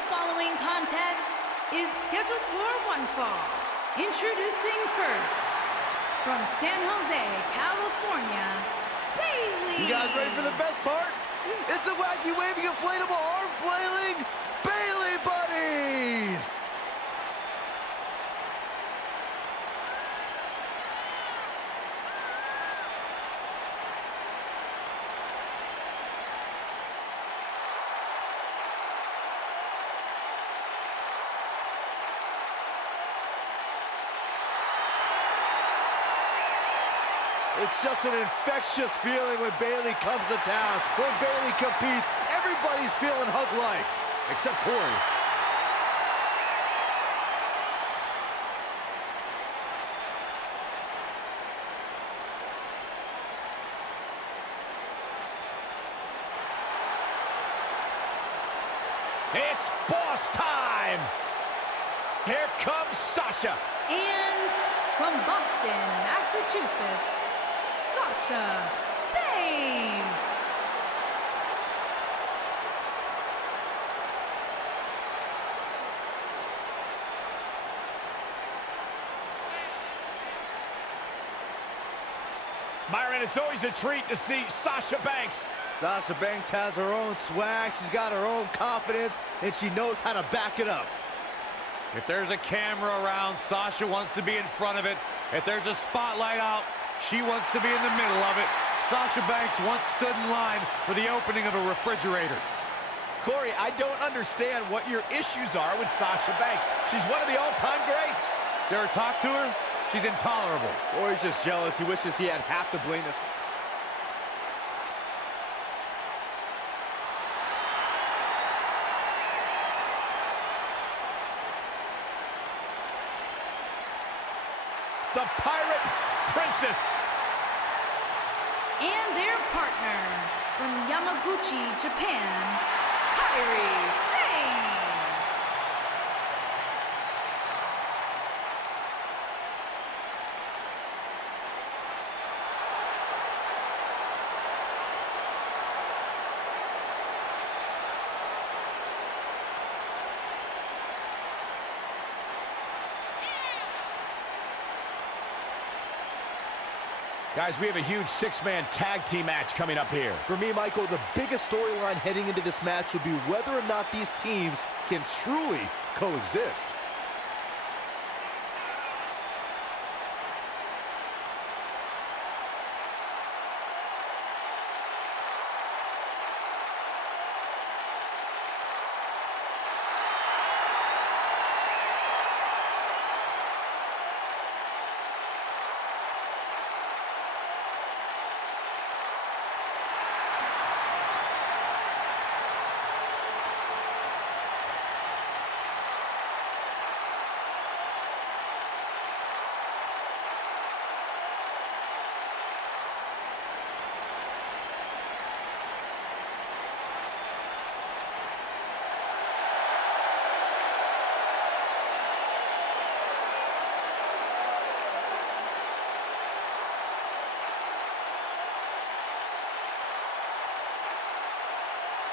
The following contest is scheduled for one fall. Introducing first, from San Jose, California, Bayley. You guys ready for the best part? It's a wacky waving inflatable arm flailing Bayley buddies! It's just an infectious feeling when Bayley comes to town. When Bayley competes, everybody's feeling hug life, except Corey. It's boss time! Here comes Sasha. And from Boston, Massachusetts, Sasha Banks. Byron, it's always a treat to see Sasha Banks. Sasha Banks has her own swag, she's got her own confidence, and she knows how to back it up. If there's a camera around, Sasha wants to be in front of it. If there's a spotlight out, she wants to be in the middle of it. Sasha Banks once stood in line for the opening of a refrigerator. Corey, I don't understand what your issues are with Sasha Banks. She's one of the all-time greats. You ever talk to her? She's intolerable. Corey's just jealous. He wishes he had half the blame. The Pirate Princess. And their partner, from Yamaguchi, Japan, Kairi, Sane. Guys, we have a huge six-man tag team match coming up here. For me, Michael, the biggest storyline heading into this match will be whether or not these teams can truly coexist.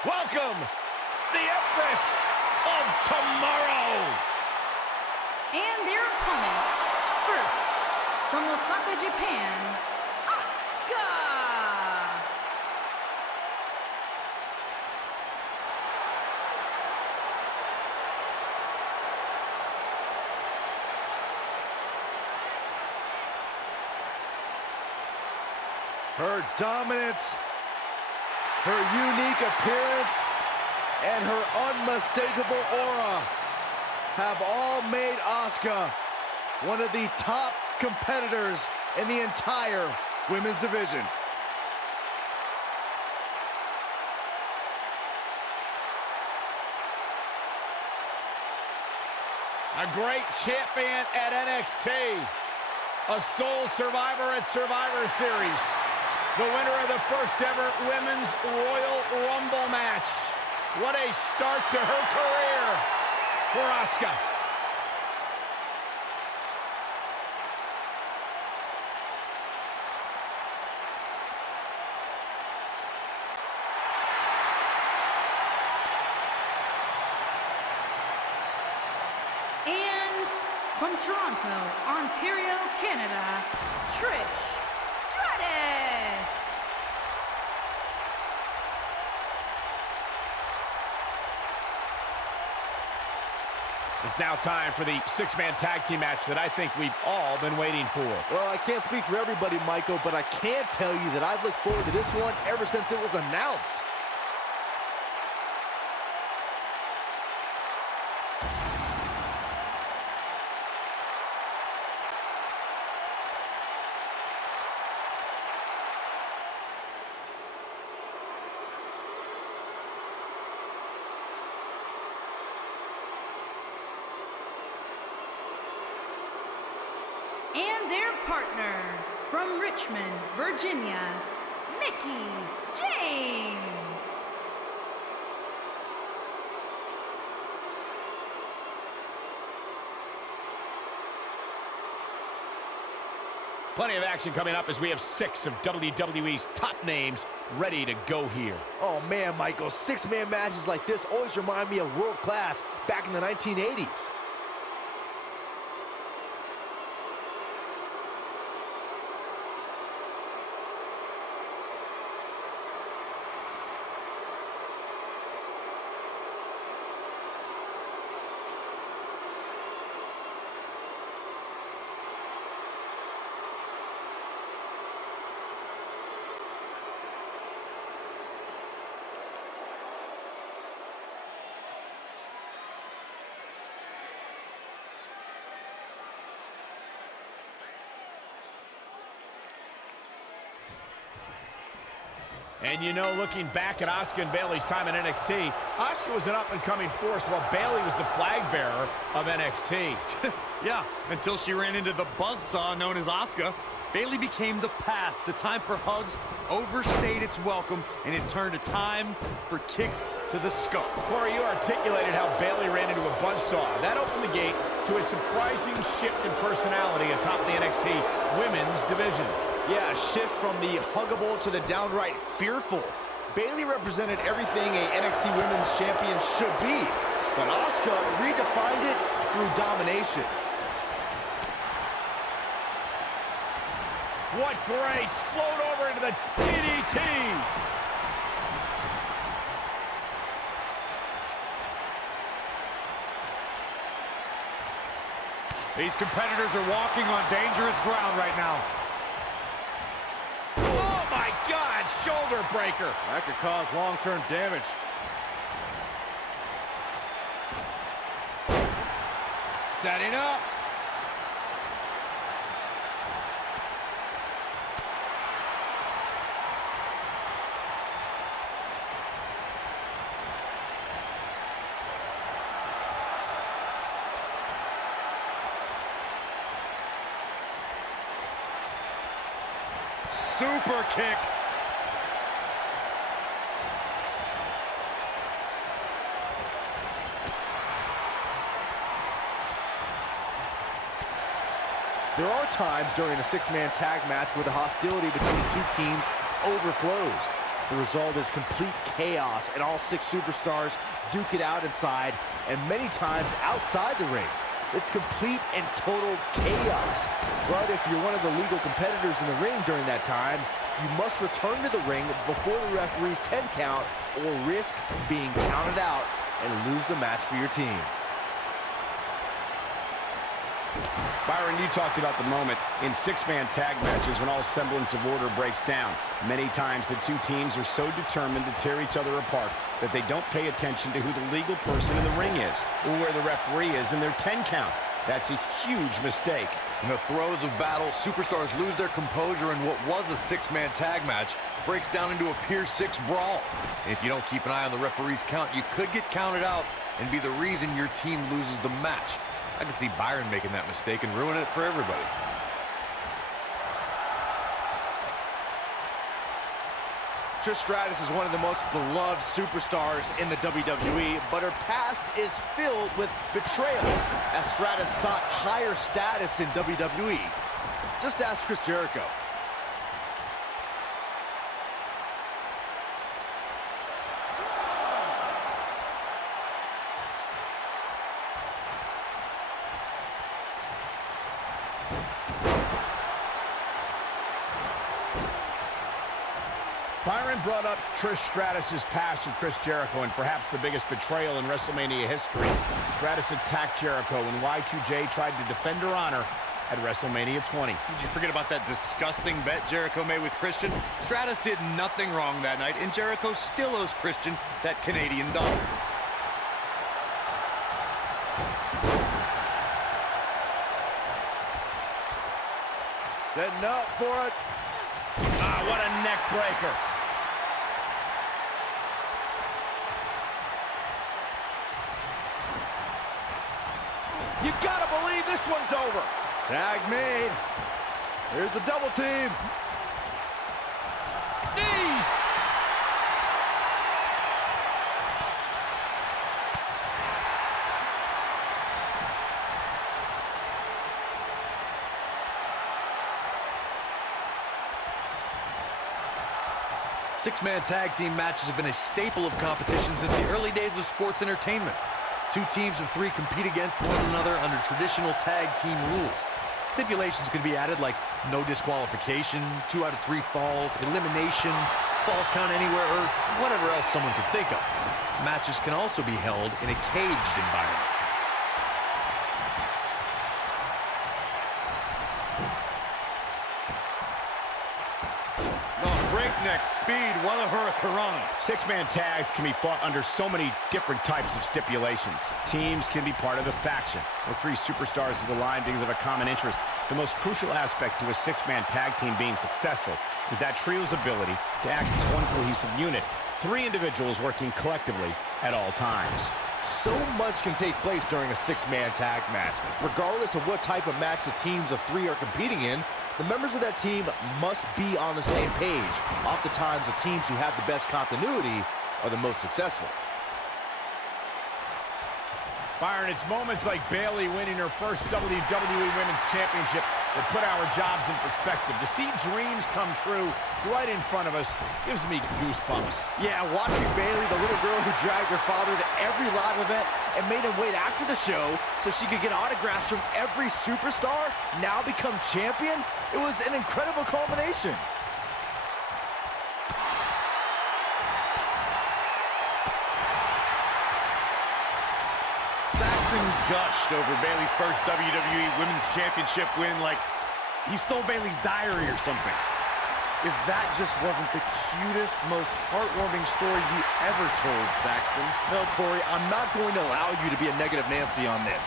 Welcome, the Empress of Tomorrow. And their opponents, first, from Osaka, Japan, Asuka. Her dominance, her unique appearance, and her unmistakable aura have all made Asuka one of the top competitors in the entire women's division. A great champion at NXT, a sole survivor at Survivor Series, the winner of the first ever Women's Royal Rumble match. What a start to her career for Asuka. from Toronto, Ontario, Canada, Trish Stratus. It's now time for the six-man tag team match that I think we've all been waiting for. Well, I can't speak for everybody, Michael, but I can tell you that I've looked forward to this one ever since it was announced. And their partner, from Richmond, Virginia, Mickie James. Plenty of action coming up as we have 6 of WWE's top names ready to go here. Oh man, Michael, six-man matches like this always remind me of world class back in the 1980s. And you know, looking back at Asuka and Bayley's time in NXT, Asuka was an up-and-coming force while Bayley was the flag bearer of NXT. Yeah, until she ran into the buzzsaw known as Asuka. Bayley became the past. The time for hugs overstayed its welcome, and it turned to time for kicks to the skull. Corey, you articulated how Bayley ran into a buzzsaw. That opened the gate to a surprising shift in personality atop the NXT women's division. Yeah, a shift from the huggable to the downright fearful. Bayley represented everything a NXT Women's Champion should be, but Asuka redefined it through domination. What grace! Float over into the DDT! These competitors are walking on dangerous ground right now. Oh my God, shoulder breaker. That could cause long-term damage. Setting up. Super kick. There are times during a six-man tag match where the hostility between two teams overflows. The result is complete chaos, and all 6 superstars duke it out inside, and many times outside the ring. It's complete and total chaos. But if you're one of the legal competitors in the ring during that time, you must return to the ring before the referee's 10 count or risk being counted out and lose the match for your team. Byron, you talked about the moment in six-man tag matches when all semblance of order breaks down. Many times the two teams are so determined to tear each other apart that they don't pay attention to who the legal person in the ring is or where the referee is in their 10 count. That's a huge mistake. In the throes of battle, superstars lose their composure, and what was a six-man tag match breaks down into a Pier 6 brawl. And if you don't keep an eye on the referee's count, you could get counted out and be the reason your team loses the match. I can see Byron making that mistake and ruining it for everybody. Trish Stratus is one of the most beloved superstars in the WWE, but her past is filled with betrayal as Stratus sought higher status in WWE. Just ask Chris Jericho. Byron brought up Trish Stratus' past with Chris Jericho and perhaps the biggest betrayal in WrestleMania history. Stratus attacked Jericho and Y2J tried to defend her honor at WrestleMania 20. Did you forget about that disgusting bet Jericho made with Christian? Stratus did nothing wrong that night, and Jericho still owes Christian that Canadian dollar. Setting up for it. Ah, what a neck breaker. You gotta believe this one's over. Tag made. Here's the double team. Knees! Six-man tag team matches have been a staple of competition since the early days of sports entertainment. Two teams of three compete against one another under traditional tag team rules. Stipulations can be added like no disqualification, 2 out of 3 falls, elimination, falls count anywhere, or whatever else someone could think of. Matches can also be held in a caged environment. Breakneck speed, what a hurricane. Six-man tags can be fought under so many different types of stipulations. Teams can be part of a faction, or 3 superstars of the line because of a common interest. The most crucial aspect to a six-man tag team being successful is that trio's ability to act as one cohesive unit, 3 individuals working collectively at all times. So much can take place during a six-man tag match. Regardless of what type of match the teams of 3 are competing in, the members of that team must be on the same page. Oftentimes, the teams who have the best continuity are the most successful. Byron, it's moments like Bayley winning her first WWE Women's Championship that put our jobs in perspective. To see dreams come true right in front of us gives me goosebumps. Yeah, watching Bayley, the little girl who dragged her father to every live event and made him wait after the show so she could get autographs from every superstar, now become champion, it was an incredible culmination. Saxton gushed over Bayley's first WWE Women's Championship win like he stole Bayley's diary or something. If that just wasn't the cutest, most heartwarming story you ever told, Saxton. No, Corey, I'm not going to allow you to be a negative Nancy on this.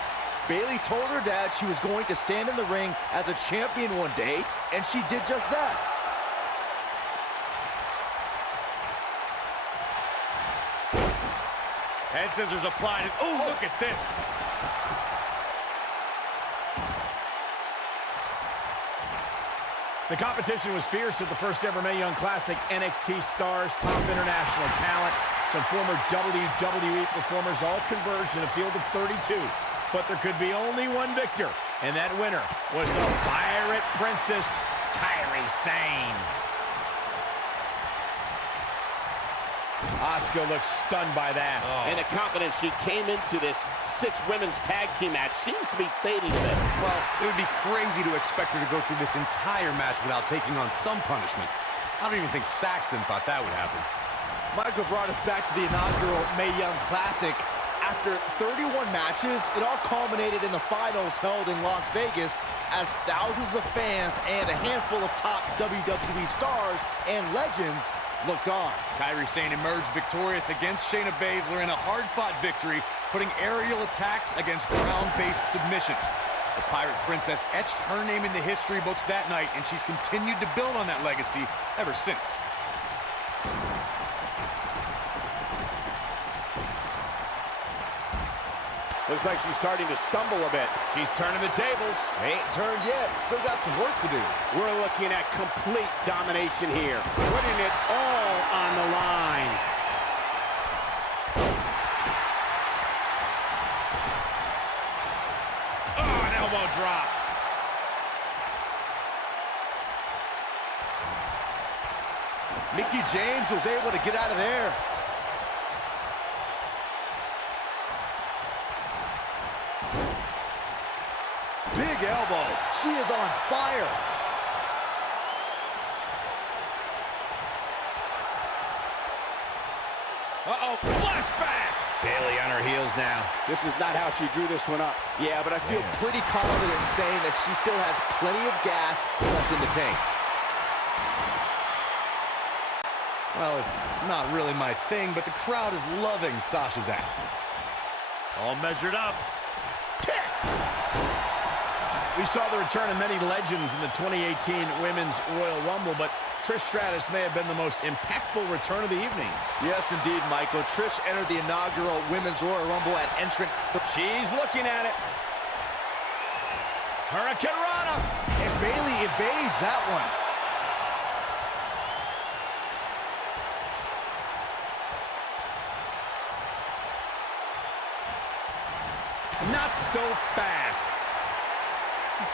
Bayley told her dad she was going to stand in the ring as a champion one day, and she did just that. Head scissors applied. And, oh, look at this. The competition was fierce at the first ever Mae Young Classic. NXT stars, top international talent, some former WWE performers all converged in a field of 32. But there could be only one victor, and that winner was the Pirate Princess, Kairi Sane. Asuka looks stunned by that. And the confidence she came into this 6 women's tag team match seems to be fading a bit. Well, it would be crazy to expect her to go through this entire match without taking on some punishment. I don't even think Saxton thought that would happen. Michael brought us back to the inaugural Mae Young Classic. After 31 matches, it all culminated in the finals held in Las Vegas as thousands of fans and a handful of top WWE stars and legends looked on. Kairi Sane emerged victorious against Shayna Baszler in a hard-fought victory, putting aerial attacks against ground-based submissions. The Pirate Princess etched her name in the history books that night, and she's continued to build on that legacy ever since. Looks like she's starting to stumble a bit. She's turning the tables. Ain't turned yet. Still got some work to do. We're looking at complete domination here, putting it all on the line. Oh, an elbow drop. Mickie James was able to get out of there. Big elbow. She is on fire. Uh-oh, flashback! Bayley on her heels now. This is not how she drew this one up. Yeah, but I feel pretty confident in saying that she still has plenty of gas left in the tank. Well, it's not really my thing, but the crowd is loving Sasha's act. All measured up. Kick! We saw the return of many legends in the 2018 Women's Royal Rumble, but Trish Stratus may have been the most impactful return of the evening. Yes, indeed, Michael. Trish entered the inaugural Women's Royal Rumble at entrant. She's looking at it. Hurricane Rana! And Bayley evades that one. Not so fast.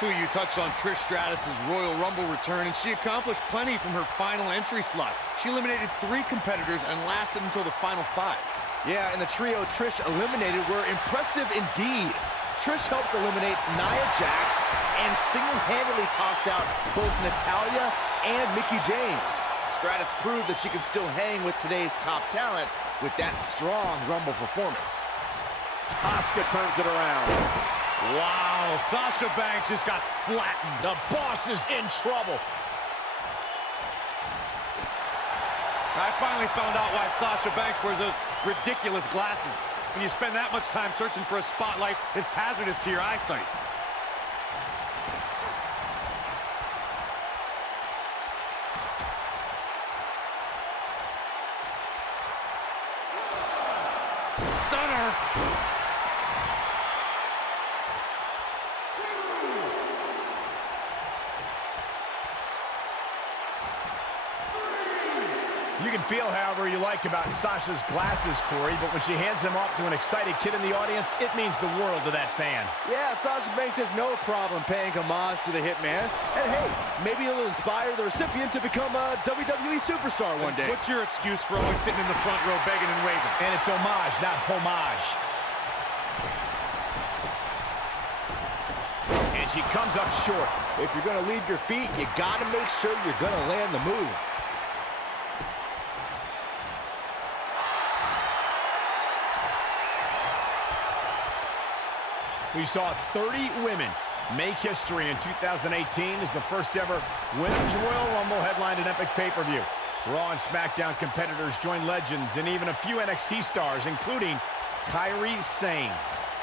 Two of you touched on Trish Stratus' Royal Rumble return, and she accomplished plenty from her final entry slot. She eliminated 3 competitors and lasted until the final 5. Yeah, and the trio Trish eliminated were impressive indeed. Trish helped eliminate Nia Jax and single-handedly tossed out both Natalya and Mickie James. Stratus proved that she can still hang with today's top talent with that strong Rumble performance. Asuka turns it around. Wow, Sasha Banks just got flattened. The boss is in trouble. I finally found out why Sasha Banks wears those ridiculous glasses. When you spend that much time searching for a spotlight, it's hazardous to your eyesight. Stunner! You can feel however you like about Sasha's glasses, Corey, but when she hands them off to an excited kid in the audience, it means the world to that fan. Yeah, Sasha Banks has no problem paying homage to the Hitman. And hey, maybe it'll inspire the recipient to become a WWE superstar one day. What's your excuse for always sitting in the front row begging and waving? And it's homage, not homage. And she comes up short. If you're going to leave your feet, you got to make sure you're going to land the move. We saw 30 women make history in 2018 as the first ever Women's Royal Rumble headlined an epic pay-per-view. Raw and SmackDown competitors joined legends and even a few NXT stars, including Kairi Sane.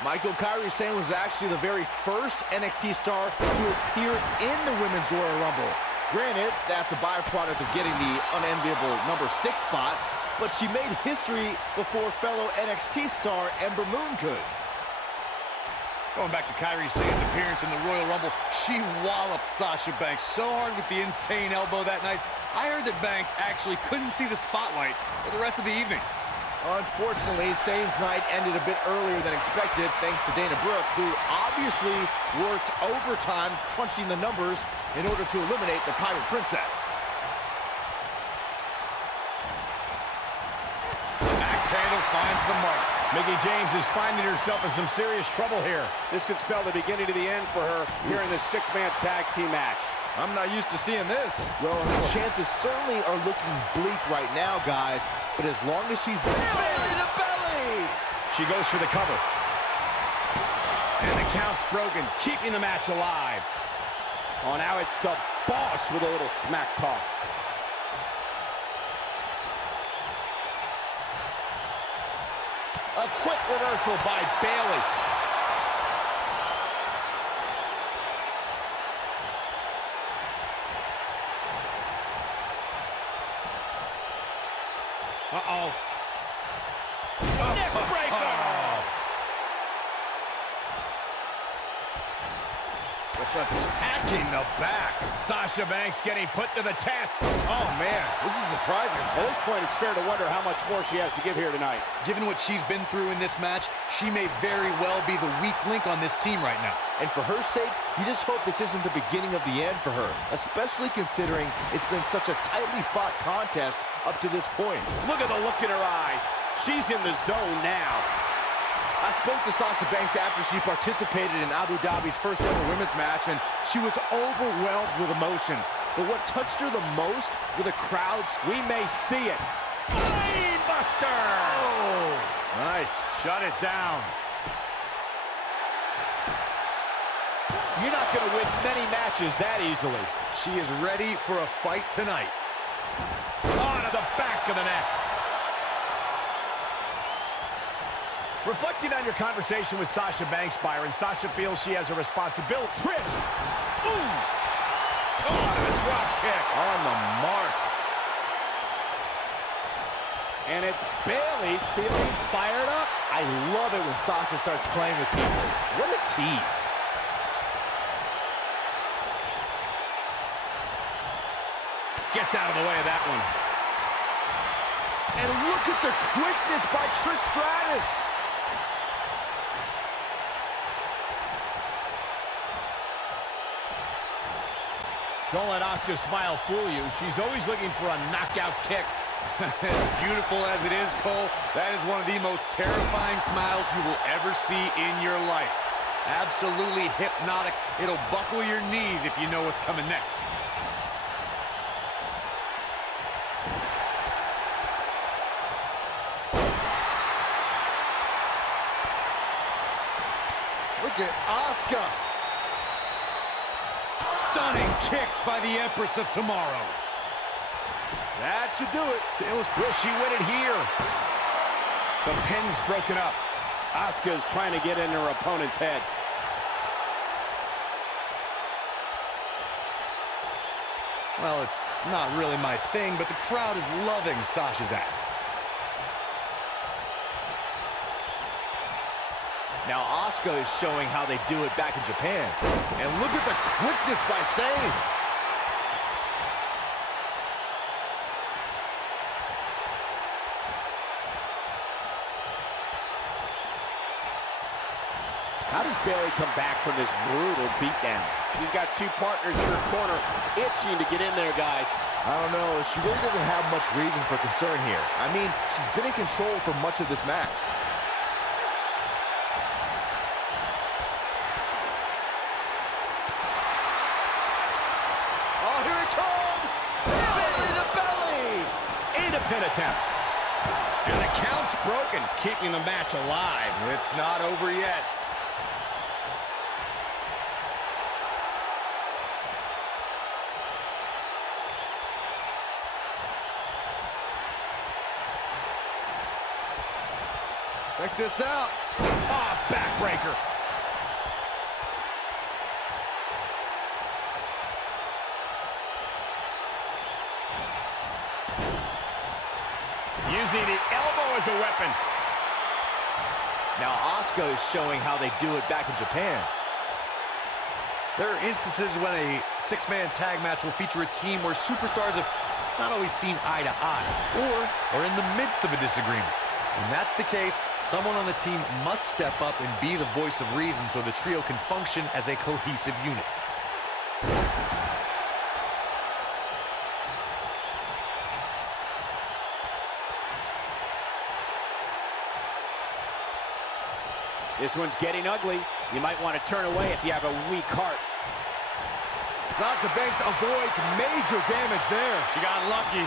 Michael, Kairi Sane was actually the very first NXT star to appear in the Women's Royal Rumble. Granted, that's a byproduct of getting the unenviable number 6 spot, but she made history before fellow NXT star Ember Moon could. Going back to Kairi Sane's appearance in the Royal Rumble, she walloped Sasha Banks so hard with the insane elbow that night. I heard that Banks actually couldn't see the spotlight for the rest of the evening. Unfortunately, Sane's night ended a bit earlier than expected thanks to Dana Brooke, who obviously worked overtime crunching the numbers in order to eliminate the Pirate Princess. Axe handle finds the mark. Mickie James is finding herself in some serious trouble here. This could spell the beginning to the end for her here in this 6-man tag team match. I'm not used to seeing this. Well, her chances certainly are looking bleak right now, guys. But as long as she's belly to belly, she goes for the cover. And the count's broken, keeping the match alive. Oh, now it's the boss with a little smack talk. A quick reversal by Bayley. Uh-oh. Neck breaker! Attacking the back. Sasha Banks getting put to the test. oh man, this is surprising. At this point, it's fair to wonder how much more she has to give here tonight. Given what she's been through in this match, she may very well be the weak link on this team right now. And for her sake, you just hope this isn't the beginning of the end for her, especially considering it's been such a tightly fought contest up to this point. Look at the look in her eyes. She's in the zone now. I spoke to Sasha Banks after she participated in Abu Dhabi's first ever women's match, and she was overwhelmed with emotion. But what touched her the most were the crowds. We may see it. Brainbuster! Buster! Oh, nice. Shut it down. You're not going to win many matches that easily. She is ready for a fight tonight. On to the back of the neck. Reflecting on your conversation with Sasha Banks, Byron, Sasha feels she has a responsibility. Trish! Ooh! Oh, the drop kick. On the mark. And it's Bayley feeling fired up. I love it when Sasha starts playing with people. What a tease. Gets out of the way of that one. And look at the quickness by Trish Stratus. Don't let Asuka's smile fool you. She's always looking for a knockout kick. As beautiful as it is, Cole, that is one of the most terrifying smiles you will ever see in your life. Absolutely hypnotic. It'll buckle your knees if you know what's coming next. Look at Asuka. Stunning kicks by the Empress of Tomorrow. That should do it. Will she win it here? The pin's broken up. Asuka's trying to get in her opponent's head. Well, it's not really my thing, but the crowd is loving Sasha's act. Now Asuka is showing how they do it back in Japan. And look at the quickness by Sane. How does Bayley come back from this brutal beatdown? She's got two partners in her corner itching to get in there, guys. I don't know. She really doesn't have much reason for concern here. I mean, she's been in control for much of this match. Oh, here it comes! Belly to belly! And a pin attempt. And the count's broken, keeping the match alive. It's not over yet. Check this out. Ah, backbreaker. Using the elbow as a weapon. Now Asuka is showing how they do it back in Japan. There are instances when a six-man tag match will feature a team where superstars have not always seen eye to eye, or are in the midst of a disagreement. When that's the case, someone on the team must step up and be the voice of reason so the trio can function as a cohesive unit. This one's getting ugly. You might want to turn away if you have a weak heart. Sasha Banks avoids major damage there. She got lucky.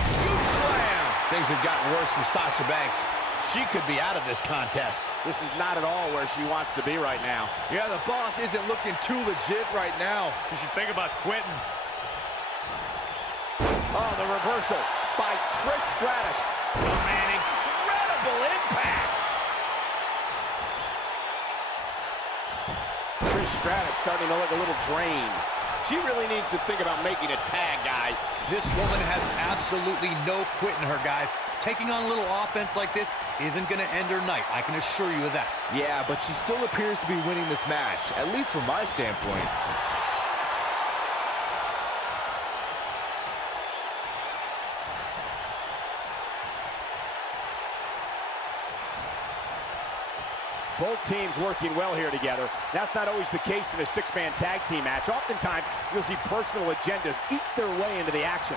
Huge slam. Things have gotten worse for Sasha Banks. She could be out of this contest. This is not at all where she wants to be right now. Yeah, the boss isn't looking too legit right now. She should think about quitting. Oh, the reversal by Trish Stratus. Oh, man, incredible impact. Trish Stratus starting to look a little drained. She really needs to think about making a tag, guys. This woman has absolutely no quit in her, guys. Taking on a little offense like this isn't going to end her night. I can assure you of that. Yeah, but she still appears to be winning this match, at least from my standpoint. Both teams working well here together. That's not always the case in a six-man tag team match. Oftentimes, you'll see personal agendas eat their way into the action.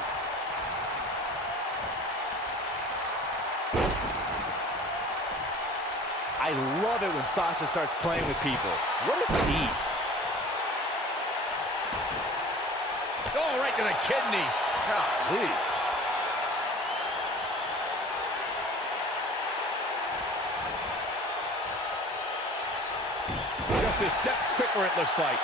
I love it when Sasha starts playing with people. What a tease. Oh, right to the kidneys. Golly. just a step quicker, it looks like.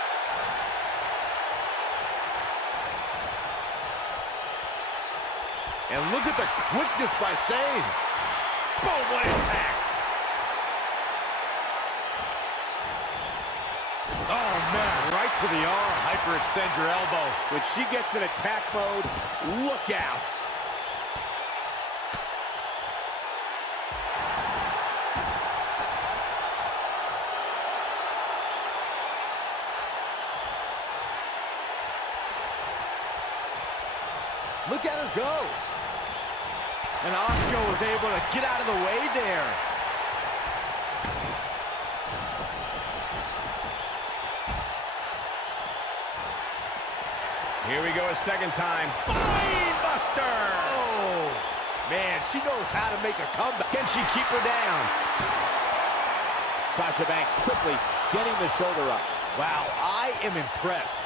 And look at the quickness by Sane. Boom, what impact. Oh, man, right to the arm. Hyperextend your elbow. When she gets in attack mode, look out. Look at her go. And Asuka was able to get out of the way there. Here we go a second time. Buster! Oh, man, she knows how to make a comeback. Can she keep her down? Sasha Banks quickly getting the shoulder up. Wow, I am impressed.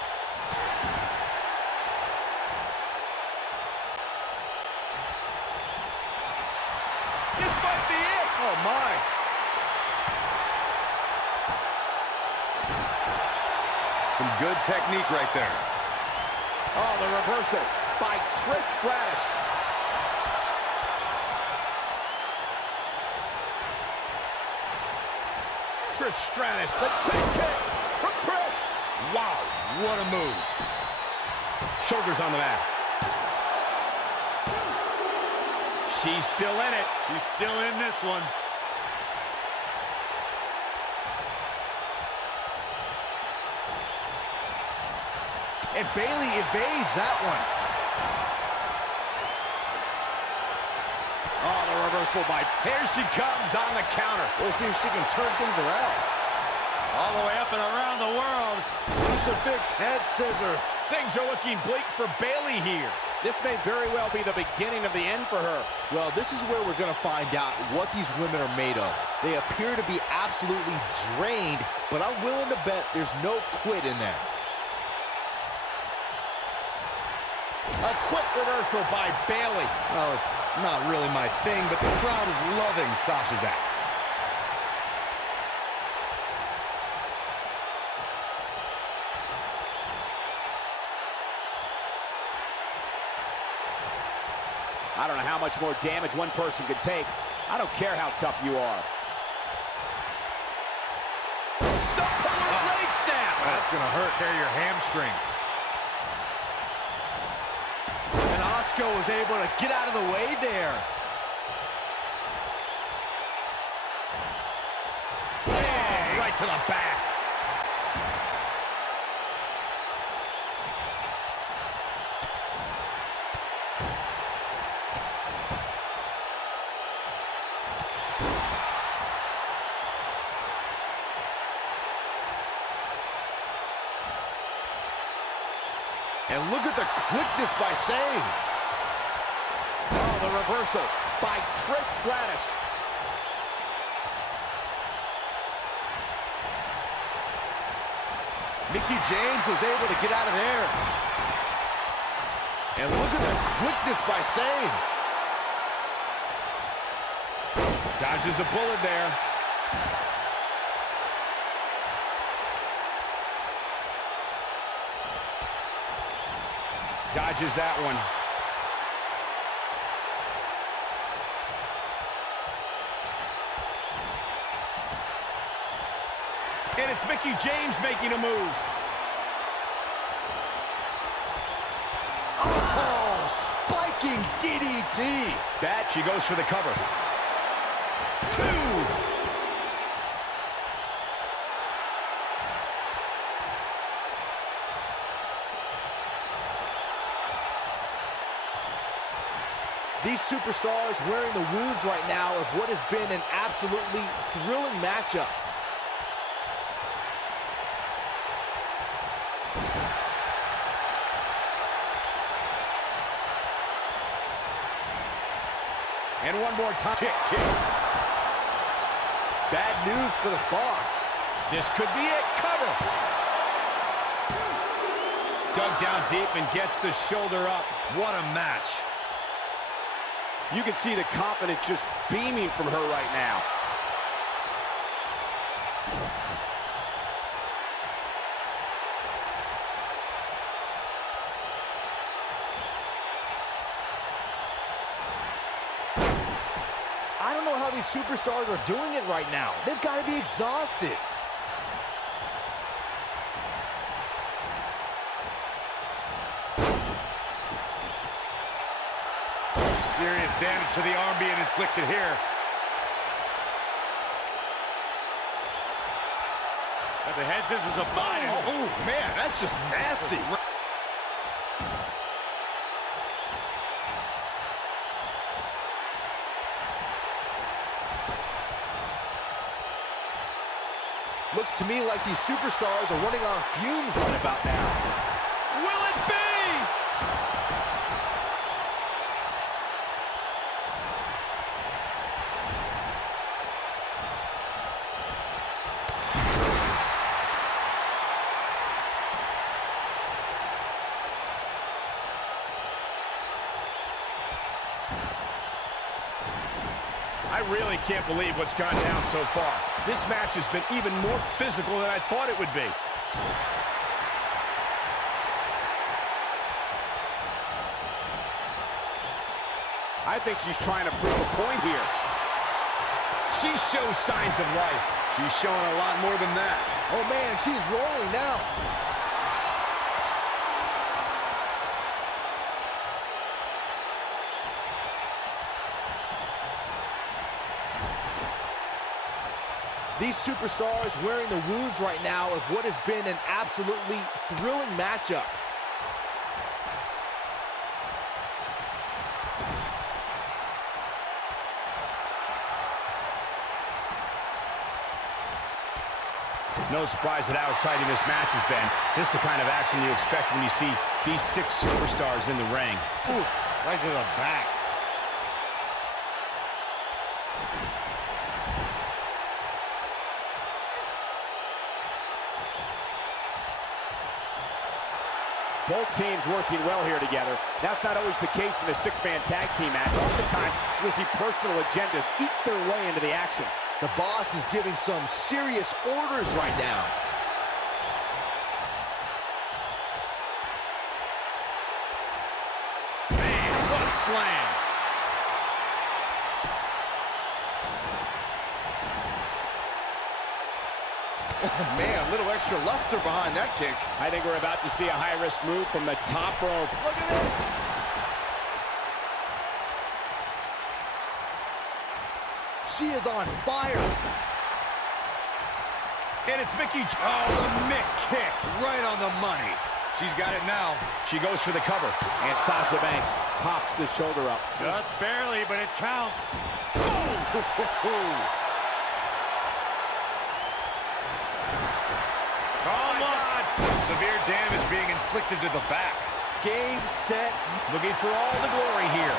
This might be it. Oh, my. Some good technique right there. Oh, the reversal by Trish Stratus. Trish Stratus. The chain kick from Trish. Wow, what a move. Shoulders on the mat. She's still in it. She's still in this one. And Bayley evades that one. Oh, the reversal by... Here she comes on the counter. We'll see if she can turn things around. All the way up and around the world. Crucifix head scissor. Things are looking bleak for Bayley here. This may very well be the beginning of the end for her. Well, this is where we're going to find out what these women are made of. They appear to be absolutely drained, but I'm willing to bet there's no quit in them. A quick reversal by Bayley. Well, it's not really my thing, but the crowd is loving Sasha's act. I don't know how much more damage one person could take. I don't care how tough you are. Stop pulling leg snap. That's going to hurt. Tear your hamstring. And Asuka was able to get out of the way there. Hey, right to the back. And look at the quickness by Sane. Oh, the reversal by Trish Stratus. Mickie James was able to get out of there. And look at the quickness by Sane. Dodges a bullet there. Dodges that one. And it's Mickie James making a move. Oh, spiking DDT. That, she goes for the cover. 2. These superstars wearing the wounds right now of what has been an absolutely thrilling matchup. And one more time. Kick. Bad news for the boss. This could be it. Cover. Dug down deep and gets the shoulder up. What a match. You can see the confidence just beaming from her right now. don't know how these superstars are doing it right now. They've got to be exhausted. Serious damage to the arm being inflicted here. But the head scissors of Biden. Oh, man, that's just nasty. Looks to me like these superstars are running on fumes right about now. Will it be? I really can't believe what's gone down so far. This match has been even more physical than I thought it would be. I think she's trying to prove a point here. She shows signs of life. She's showing a lot more than that. Oh man, she's rolling now. These superstars wearing the wounds right now of what has been an absolutely thrilling matchup. No surprise at how exciting this match has been. This is the kind of action you expect when you see these 6 superstars in the ring. Ooh, right to the back. Both teams working well here together. That's not always the case in a 6-man tag team match. Oftentimes, you'll see personal agendas eat their way into the action. The boss is giving some serious orders right now. Man, what a slam. Oh, man, a little extra luster behind that kick. I think we're about to see a high-risk move from the top rope. Look at this. She is on fire. And it's Mickie. Oh, the Mick kick right on the money. She's got it now. She goes for the cover. And Sasha Banks pops the shoulder up. Just barely, but it counts. Oh, my God. Severe damage being inflicted to the back. Game, set. Looking for all the glory here.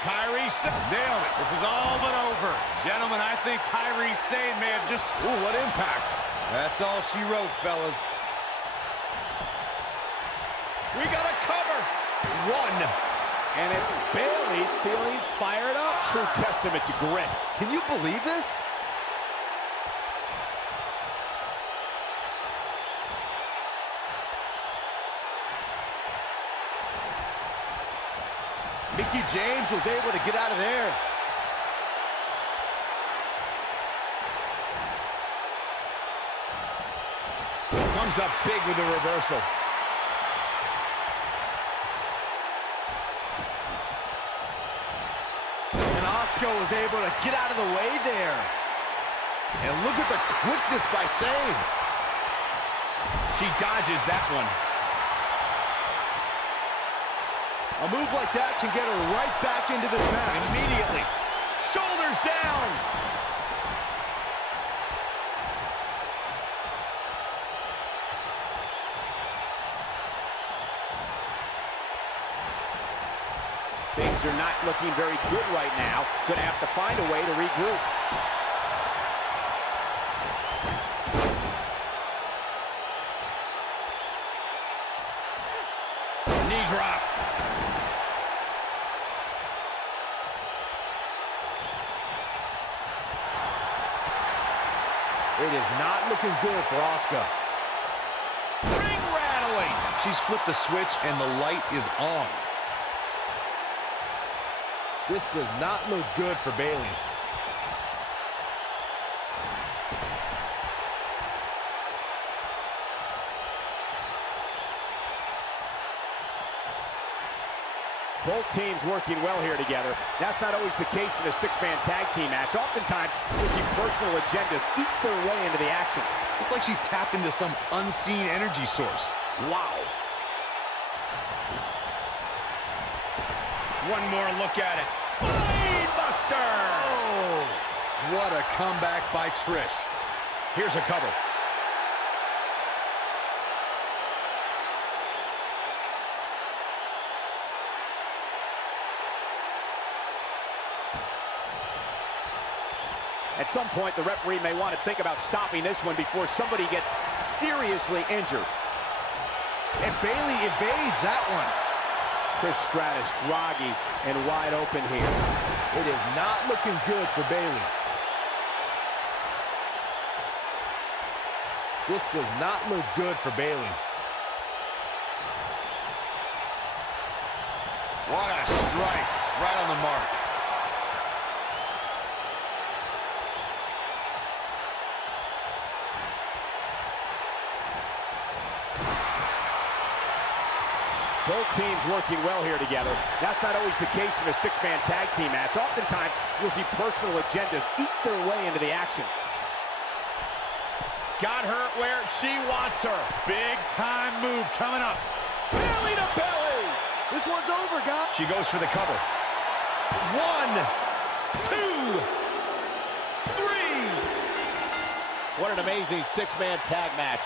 Kairi nailed it. This is all but over. Gentlemen, I think Kairi Sane may have just... Ooh, what impact. That's all she wrote, fellas. We got a cover. 1. And it's Bayley feeling fired up. True testament to grit. Can you believe this? Mickie James was able to get out of there. Comes up big with the reversal. And Asuka was able to get out of the way there. And look at the quickness by Sane. She dodges that one. A move like that can get her right back into this match. Immediately. Shoulders down. Things are not looking very good right now. Gonna have to find a way to regroup. Knee drop. It is not looking good for Asuka. Ring rattling. She's flipped the switch and the light is on. This does not look good for Bayley. Both teams working well here together. That's not always the case in a six-man tag team match. Oftentimes, you'll see personal agendas eat their way into the action. It's like she's tapped into some unseen energy source. Wow. One more look at it. Blade Buster! Oh, what a comeback by Trish. Here's a cover. At some point, the referee may want to think about stopping this one before somebody gets seriously injured. And Bayley evades that one. Trish Stratus groggy and wide open here. It is not looking good for Bayley. This does not look good for Bayley. What a strike. Right on the mark. Both teams working well here together. That's not always the case in a six-man tag team match. Oftentimes, you'll see personal agendas eat their way into the action. Got her where she wants her. Big time move coming up. Belly to belly. This one's over, guys. She goes for the cover. 1, 2, 3. What an amazing six-man tag match.